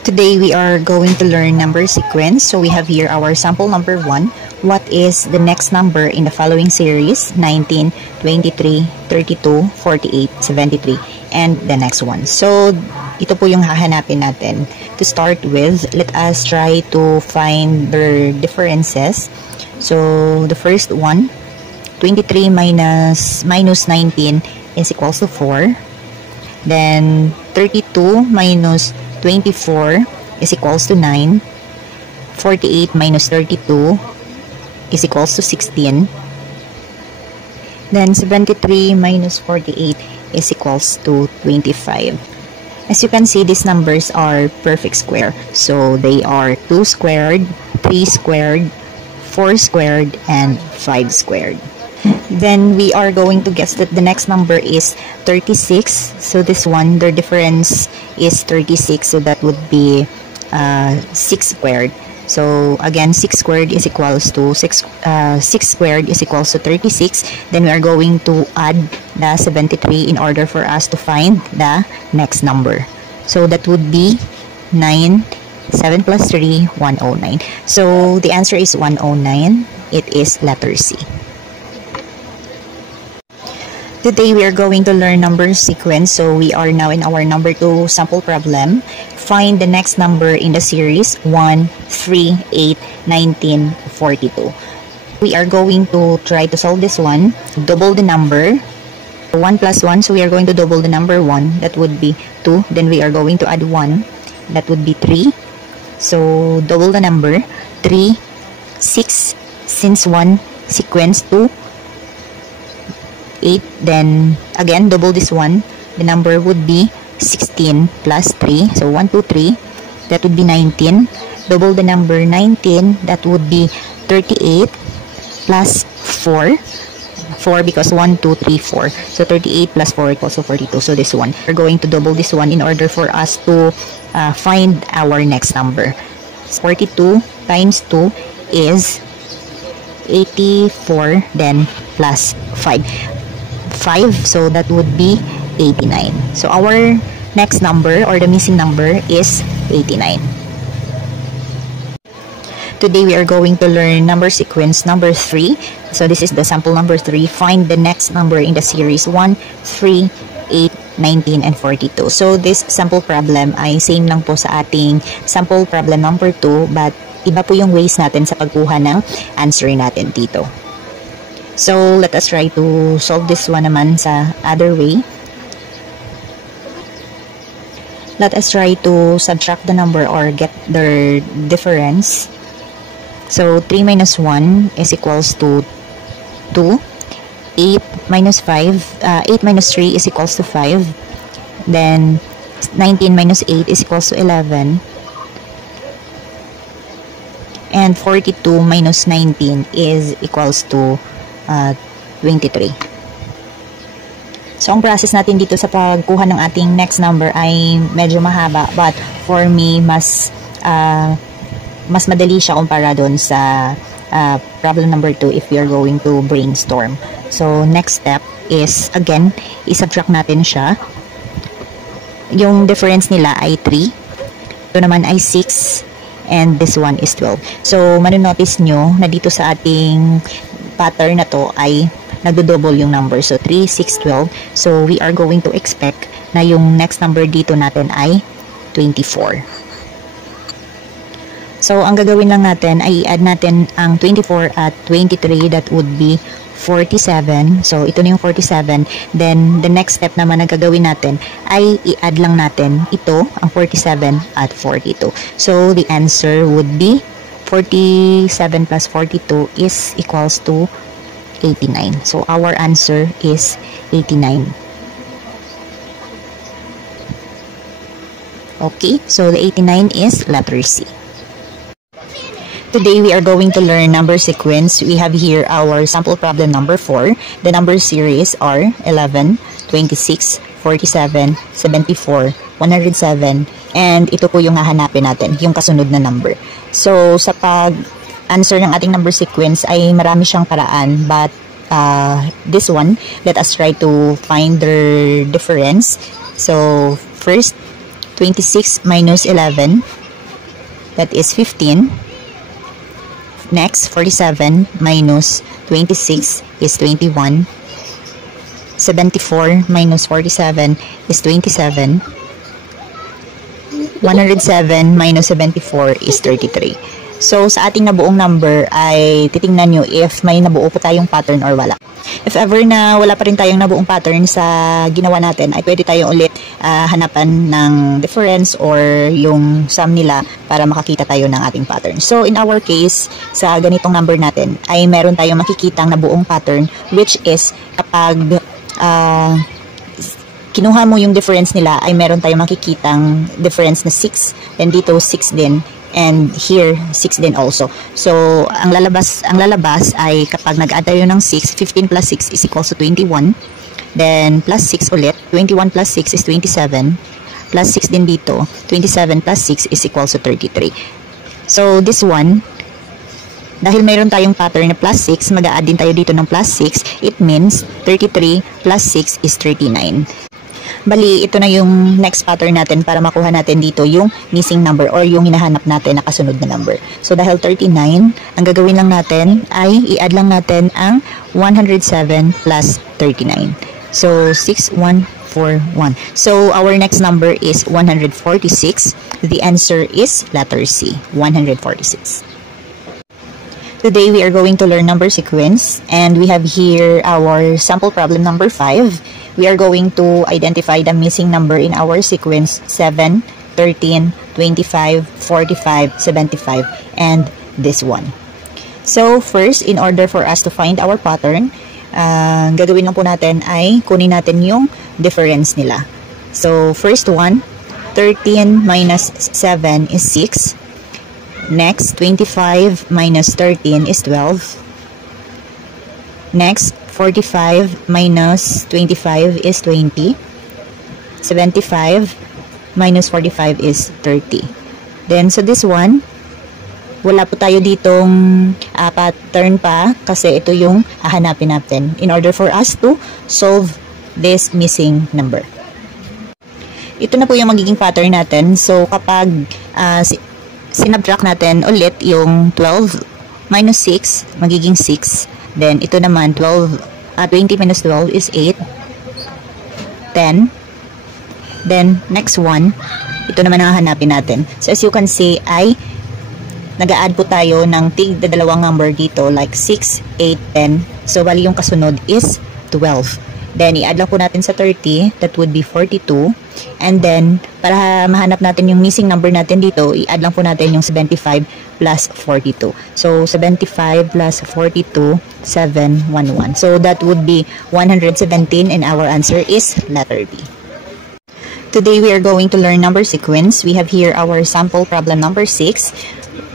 Today we are going to learn number sequence. So we have here our sample number 1. What is the next number in the following series? 19, 23, 32, 48, 73, and the next one. So ito po yung hahanapin natin. To start with, let us try to find the differences. So the first one, 23 minus 19 is equals to 4. Then 32 minus 24 is equals to 9. 48 minus 32 is equals to 16. Then 73 minus 48 is equals to 25. As you can see, these numbers are perfect square. So they are 2 squared, 3 squared, 4 squared, and 5 squared. Then we are going to guess that the next number is 36. So this one, the difference is 36. So that would be 6 squared. So again, 6 squared is equals to 6 squared is equals to 36. Then we are going to add the 73 in order for us to find the next number. So that would be 9. 7 plus 3, 109. So the answer is 109. It is letter C. Today we are going to learn number sequence. So we are now in our number 2 sample problem. Find the next number in the series 1, 3, 8, 19, 42. We are going to try to solve this one. Double the number. 1 plus 1, so we are going to double the number 1. That would be 2. Then we are going to add 1. That would be 3. So double the number. 3, 6, since 1 sequence 2. 8, then again double this one. The number would be 16 plus 3, so 1, 2, 3, that would be 19. Double the number 19, that would be 38 plus 4 because 1, 2, 3, 4, so 38 plus 4 equals to 42. So this one, we're going to double this one in order for us to find our next number. 42 times 2 is 84, then plus 5, so that would be 89. So our next number or the missing number is 89. Today we are going to learn number sequence number 3. So this is the sample number 3. Find the next number in the series 1, 3, 8, 19, and 42. So this sample problem ay same lang po sa ating sample problem number 2, but iba po yung ways natin sa pagkuha ng answer natin dito. So let us try to solve this one naman sa other way. Let us try to subtract the number or get their difference. So 3 minus 1 is equals to 2. 8 minus 5, 8 minus 3 is equals to 5. Then 19 minus 8 is equals to 11. And 42 minus 19 is equals to 23. So, ang process natin dito sa pagkuha ng ating next number ay medyo mahaba, but for me, mas madali siya kumpara doon sa problem number 2 if you're going to brainstorm. So, next step is, again, isubtract natin siya. Yung difference nila ay 3. Ito naman ay 6. And this one is 12. So, manonotice nyo na dito sa ating pattern na to ay nagdo-double yung number. So, 3, 6, 12. So, we are going to expect na yung next number dito natin ay 24. So, ang gagawin lang natin ay i-add natin ang 24 at 23. That would be 47. So, ito na yung 47. Then, the next step naman na gagawin natin ay i-add lang natin ito, ang 47 at 42. So, the answer would be 47 plus 42 is equals to 89. So, our answer is 89. Okay, so the 89 is letter C. Today, we are going to learn number sequence. We have here our sample problem number 4. The number series are 11, 26, 47, 74, 107, and ito po yung hahanapin natin, yung kasunod na number. So, sa pag-answer ng ating number sequence ay marami siyang paraan, but this one, let us try to find the difference. So, first, 26 minus 11, that is 15. Next, 47 minus 26 is 21. 74 minus 47 is 27. 107 minus 74 is 33. So, sa ating nabuong number ay titingnan nyo if may nabuo pa tayong pattern or wala. If ever na wala pa rin tayong nabuong pattern sa ginawa natin, ay pwede tayong ulit hanapan ng difference or yung sum nila para makakita tayo ng ating pattern. So, in our case, sa ganitong number natin, ay meron tayong makikitang nabuong pattern, which is kapag kinuha mo yung difference nila, ay meron tayong makikitang difference na 6, then dito 6 din, and here 6 din also. So ang lalabas ay kapag nag-add tayo ng 6, 15 plus 6 is equals to 21, then plus 6 ulit, 21 plus 6 is 27, plus 6 din dito, 27 plus 6 is equals to 33. So this one, dahil mayroon tayong pattern na plus 6, mag-a-add din tayo dito ng plus 6, it means 33 plus 6 is 39. Bali, ito na yung next pattern natin para makuha natin dito yung missing number or yung hinahanap natin na kasunod na number. So, dahil 39, ang gagawin lang natin ay i-add lang natin ang 107 plus 39. So, 6141. So, our next number is 146. The answer is letter C, 146. Today, we are going to learn number sequence, and we have here our sample problem number 5. We are going to identify the missing number in our sequence 7, 13, 25, 45, 75, and this one. So, first, in order for us to find our pattern, gagawin lang po natin ay kunin natin yung difference nila. So, first one, 13 minus 7 is 6. Next, 25 minus 13 is 12. Next, 45 minus 25 is 20. 75 minus 45 is 30. Then, so this one, wala po tayo ditong pattern pa kasi ito yung hahanapin natin in order for us to solve this missing number. Ito na po yung magiging pattern natin. So, kapag sinubtract natin ulit yung 12 minus 6, magiging 6. Then, ito naman, 20 minus 12 is 8. 10. Then, next one, ito naman ang hahanapin natin. So, as you can see, ay nag-a-add po tayo ng tig-dalawang number dito, like 6, 8, 10. So, bali yung kasunod is 12. Then, i-add lang po natin sa 30, that would be 42. And then, para mahanap natin yung missing number natin dito, i-add lang po natin yung 75 plus 42. So, 75 plus 42, 711. So, that would be 117 and our answer is letter B. Today, we are going to learn number sequence. We have here our sample problem number 6.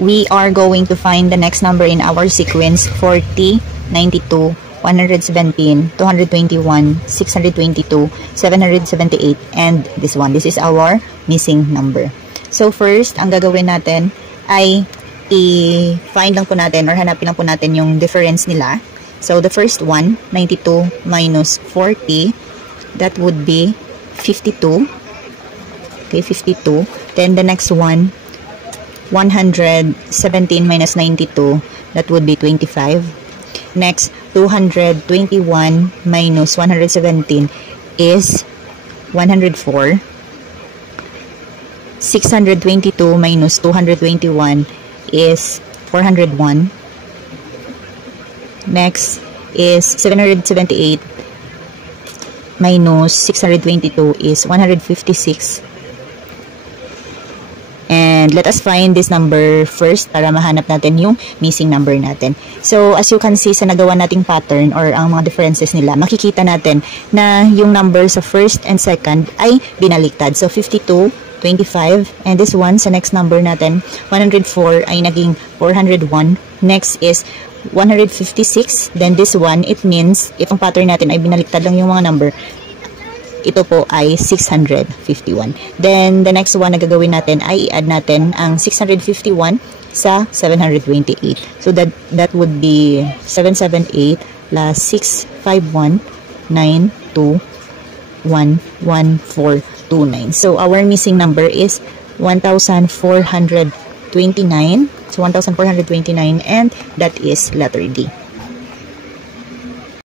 We are going to find the next number in our sequence, 40, 92, 117, 221, 622, 778, and this one. This is our missing number. So, first, ang gagawin natin ay i-find lang po natin or hanapin lang po natin yung difference nila. So, the first one, 92 minus 40, that would be 52. Okay, 52. Then, the next one, 117 minus 92, that would be 25. Next, 221 minus 117 is 104. 622 minus 221 is 401. Next is 778 minus 622 is 156. And let us find this number first para mahanap natin yung missing number natin. So, as you can see sa nagawa nating pattern or ang mga differences nila, makikita natin na yung number sa first and second ay binaliktad. So, 52, 25, and this one, sa next number natin, 104 ay naging 401. Next is 156. Then this one, it means, if ang pattern natin ay binaliktad lang yung mga number, ito po ay 651. Then, the next one na gagawin natin ay i-add natin ang 651 sa 728. So, that would be 778 plus 651, 9, 2, 1, 1, 4, 29. So our missing number is 1,429. So 1,429, and that is letter D.